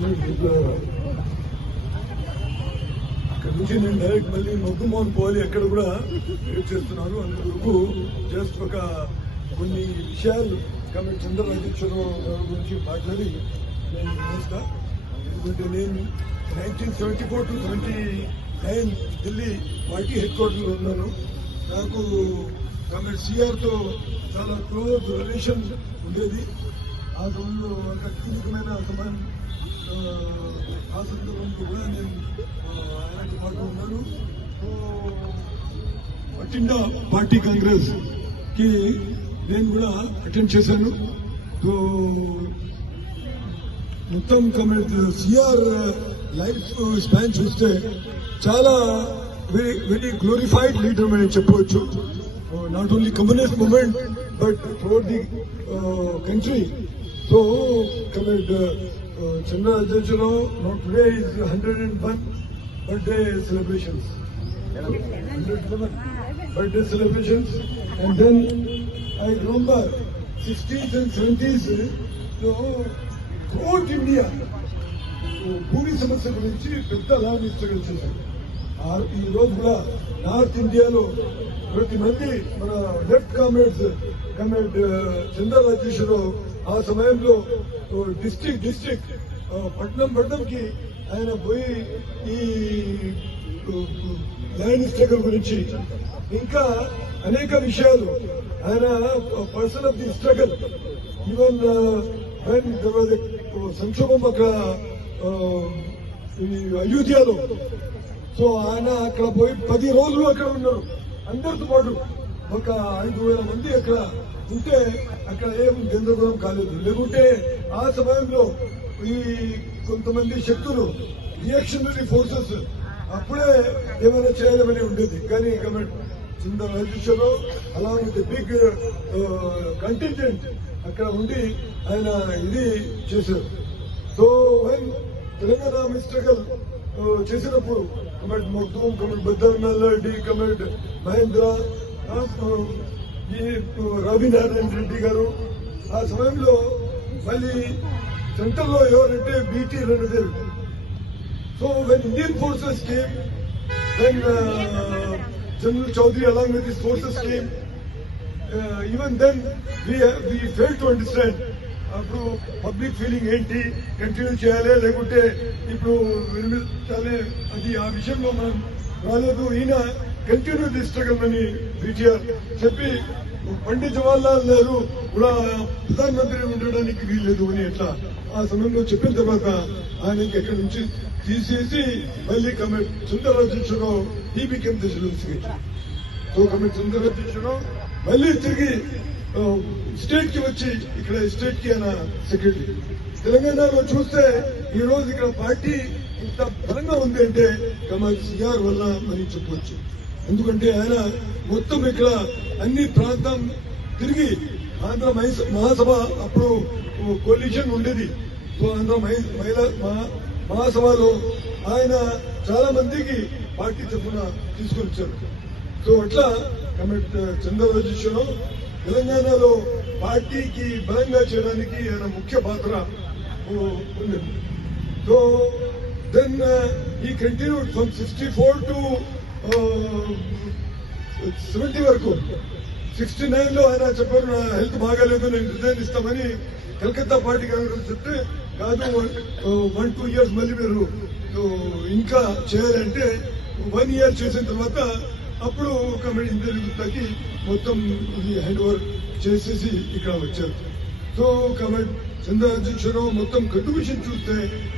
Committee ఇక్కడ నుంచి నేను డైరెక్ట్ మళ్ళీ మగ్గుమోహన్ పోవాలి ఎక్కడ కూడా వెయిట్ చేస్తున్నాను అందువరకు జస్ట్ ఒక కొన్ని విషయాలు కమిటీ చంద్ర గారి గురించి మాట్లాడి నేను ముగిస్తా ఎందుకంటే నేను nineteen seventy four to seventy nine Delhi party head క్వార్టర్లో ఉన్నాను. నాకు కమిటీ సిఆర్తో చాలా క్లోజ్ రిలేషన్ ఉండేది. ఆ రోజుల్లో అంత కీలకమైన సమయం ఆ, సందర్భంలో కూడా నేను ఆయనకు పాల్గొన్నాను. పాటు పార్టీ కాంగ్రెస్కి నేను కూడా అటెండ్ చేశాను. సో మొత్తం కమ్యూనిటీ సిఆర్ లైఫ్ స్పాన్ చూస్తే చాలా వెరీ వెరీ గ్లోరిఫైడ్ లీడర్ అని చెప్పవచ్చు. Not only communist movement but for the country so comrade Chandra అధ్యక్షరావు not today is hundred and one birthday celebrations birthday celebrations. And then I remember 60s and 70s, you know, throughout India, భూమి సమస్య గురించి పెద్ద లాభ ఇష్టం చేశారు ఆ- ఈ రోజు కూడా నార్త్ ఇండియాలో ప్రతి మంది మన left comments comrade Chandra Rajeswara Rao ఆ సమయంలో డిస్టిక్ డిస్ట్రిక్ట్ పట్నం పట్నంకి ఆయన పోయి ఈ ల్యాండ్ స్ట్రగల్ గురించి ఇంకా అనేక విషయాలు ఆయన person of the struggle even సంక్షోభం అక్కడ ఈ అయోధ్యలో సో ఆయన అక్కడ పోయి పది రోజులు అక్కడ ఉన్నారు. అందరితో పాటు ఒక ఐదు వేల మంది అక్కడ ఉంటే అక్కడ ఏం గందరగోళం కాలేదు. లేకుంటే ఆ సమయంలో ఈ కొంతమంది శక్తులు రియాక్షనరీ ఫోర్సెస్ అప్పుడే ఏమైనా చేయాలని ఉండేది. కానీ గవర్నమెంట్ చింత రాజేశ్వరరావు అలా విత్ బిగ్ కంటింజెంట్ అక్కడ ఉండి ఆయన ఇది చేశారు. సో వెన్ తెలంగాణ మిస్ట్రగల్ చేసినప్పుడు కమెంట్ మొత్తం కమెంట్ బద్దనారెడ్డి కమెంట్ మహేంద్ర ఆ, ఈ రవినారాయణ రెడ్డి గారు ఆ సమయంలో మళ్ళీ సెంటర్లో ఎవరంటే BT Ranadive so when Indian forces came when general Chaudhari along with his forces came even then we fail to understand అప్పుడు పబ్లిక్ ఫీలింగ్ ఏంటి? కంటిన్యూ చేయాలి లేకుంటే ఇప్పుడు విరమించాలి అది ఆ విషయంలో మనం రాలేదు. ఈయన కంటిన్యూ ది స్ట్రగల్ అని బీటీఆర్ చెప్పి పండిత్ జవహర్లాల్ నెహ్రూ కూడా ప్రధానమంత్రి ఉండడానికి వీల్లేదు అని ఎట్లా ఆ సమయంలో చెప్పిన తర్వాత ఆయనకి ఎక్కడి నుంచి తీసేసి మళ్ళీ కమిట్ సుందరరాజేశ్వరరావు ఈ became the secretary so committee సందర్శించడం మళ్ళీ తిరిగి స్టేట్కి వచ్చి ఇక్కడ స్టేట్కి ఆయన సెక్రటరీ తెలంగాణలో చూస్తే ఈ రోజు ఇక్కడ పార్టీ ఇంత బలంగా ఉంది అంటే కమల్ సిఆర్ వల్ల మనం చెప్పవచ్చు ఎందుకంటే ఆయన మొత్తం ఇక్కడ అన్ని ప్రాంతం తిరిగి ఆంధ్ర మహి- మహాసభ అప్పుడు కొలిషన్ ఉండేది. ఆంధ్ర మహిళా మహాసభలో ఆయన చాలా మందికి పార్టీ తరఫున తీసుకొచ్చారు. సో అట్లా కమిట్ చంద్రరాజేశ్వరం తెలంగాణలో పార్టీకి బలంగా చేయడానికి ఆయన ముఖ్య పాత్ర ఓ, ఉంది సో దెన్ ఈ continued from sixty four to seventy వరకు. సిక్స్టీ నైన్లో ఆయన చెప్పారు నా హెల్త్ బాగాలేదు నేను రిజైన్ ఇస్తామని కలకత్తా పార్టీ కాంగ్రెస్ చెప్తే కాదు వన్ uh, టూ ఇయర్స్ మళ్ళీ మీరు uh, ఇంకా చేయాలంటే వన్ ఇయర్ చేసిన తర్వాత అప్పుడు ఒక ఇంటర్వ్యూ తగ్గి మొత్తం ఇది హ్యాండ్ ఓవర్ చేసేసి ఇక్కడ వచ్చారు. సో కమిటీ చంద్రాధ్యక్షుడు మొత్తం కంట్రిబ్యూషన్ చూస్తే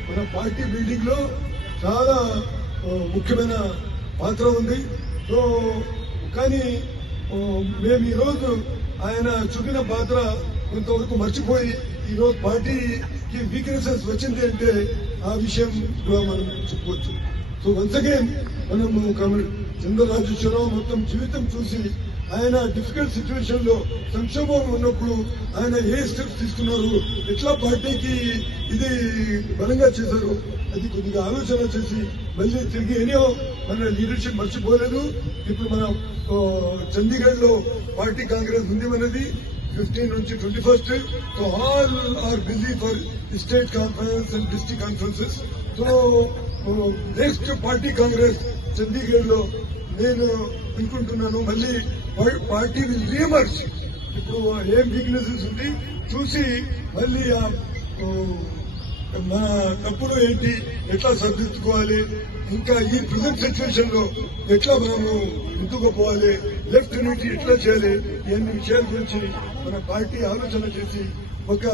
మన పార్టీ బిల్డింగ్లో చాలా ముఖ్యమైన పాత్ర ఉంది. సో కానీ మేము ఈరోజు ఆయన చూపిన పాత్ర కొంతవరకు మర్చిపోయి ఈరోజు పార్టీకి వీక్నెసెస్ వచ్చింది అంటే ఆ విషయం కూడా మనం చెప్పుకోవచ్చు. సో వన్స్ అగైన్ మనము కమిటీ చంద్రరాజేశ్వరరావు మొత్తం జీవితం చూసి ఆయన డిఫికల్ట్ సిచ్యువేషన్లో సంక్షోభం ఉన్నప్పుడు ఆయన ఏ స్టెప్స్ తీసుకున్నారు? ఎట్లా పార్టీకి ఇది బలంగా చేశారు? అది కొద్దిగా ఆలోచన చేసి మళ్ళీ తిరిగి ఎనియో మన లీడర్షిప్ మర్చిపోలేదు. ఇప్పుడు మన చండీగఢ్లో పార్టీ కాంగ్రెస్ ఉంది మనది. ఫిఫ్టీన్ నుంచి twenty first so all are busy for state conference and district conferences so next party congress చండీగఢ్లో నేను అనుకుంటున్నాను మళ్ళీ పార్టీ విల్ రీఎమర్జ్. ఇప్పుడు ఏం వీక్నెసెస్ ఉంది చూసి మళ్ళీ ఆ మన తప్పులు ఏంటి ఎట్లా సర్దిద్దుకోవాలి ఇంకా ఈ ప్రజెంట్ సిచ్యువేషన్లో ఎట్లా మనము ముందుకు పోవాలి లెఫ్ట్ నుంచి ఎట్లా చేయాలి ఇవన్నీ విషయాల గురించి మన పార్టీ ఆలోచన చేసి ఒక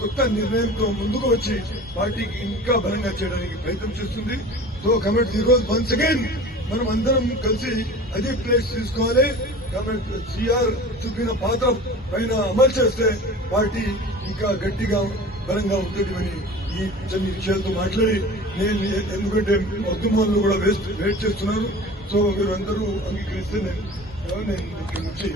కొత్త నిర్ణయంతో ముందుకు వచ్చి పార్టీకి ఇంకా బలంగా చేయడానికి ప్రయత్నం చేస్తుంది. సో కాబట్టి రోజు వన్స్ అగైన్ మనం అందరం కలిసి అదే ప్లేస్ తీసుకోవాలి. కాబట్టి సిఆర్ చూపిన పాత్ర పైన అమలు చేస్తే పార్టీ ఇంకా గట్టిగా బలంగా ఉంటుంది అని ఈ చిన్న విషయాలతో మాట్లాడి నేను ఎందుకంటే ఉద్యమాలను కూడా వేస్ట్ వెయిట్ చేస్తున్నారు. సో మీరు అందరూ అంగీకరిస్తే నేను నుంచి